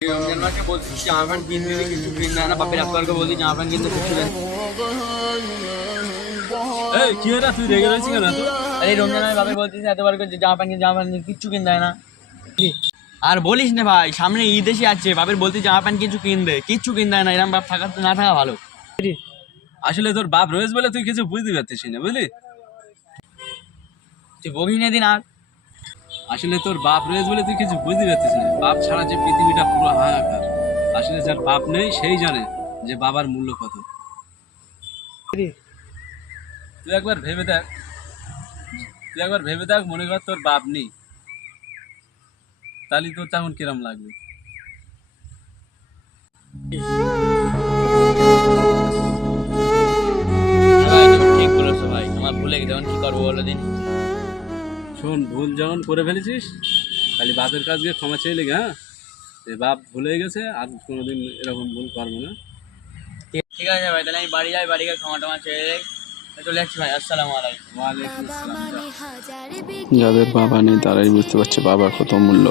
রমজান মাসে বলছিস জামা প্যান্ট কিনবি কিছু কিনবে না, বাপের আপনাকে বলছি জামা প্যান্ট কিনতে কিছু দেন। এই কি হলো, তুই রেগে রয়েছিস কেন? তো আরে রমজান মাসে বাপে বলছিস এতবার করে জামা প্যান্ট কিচ্ছু কিন দেয় না। আর বলিস না ভাই, সামনে ঈদ এসে যাচ্ছে, বাপের বলছিস জামা প্যান্ট কিছু কিনবে, কিচ্ছু কিন দেয় না। এরকম বাপ থাকা না থাকা ভালো। আসলে তোর বাপ রয়েছে বলে তুই কিছু বুঝতে পারছিস না, বুঝলি? তুই বকিস না দিন আর। আসলে তোর বাপ রয়েছে বলে তুই কিছু বুঝতে পারছিস না। বাপ ছাড়া যে পৃথিবীটা পুরো হাহাকার। আসলে যার বাপ নেই সেই জানে যে বাবার মূল্য কত। তুই একবার ভেবে দেখ, মনে কর তোর বাপ নেই, তাহলে তোর তখন কিরম লাগবে? ভাই তুমি ঠিক বলেছো ভাই, আমার ভুলে গেছে, এখন কি করবো বলো দিন। শোন, ভুল যখন করে ফেলেছিস তাহলে বাপের কাছে ক্ষমা চেয়ে লেগে, হ্যাঁ? যে বাপ ভুলে গেছে, আর কোনোদিন এরকম ভুল করবো না। ঠিক আছে ভাই, তাহলে আমি বাড়ি যাই, বাড়ি গিয়ে ক্ষমা টমা চেয়ে চলে যাচ্ছি ভাই। আসসালামু আলাইকুম। ওয়ালাইকুম আসসালাম। যাদের বাবা নেই তারাই বুঝতে পারছে বাবার কত মূল্য।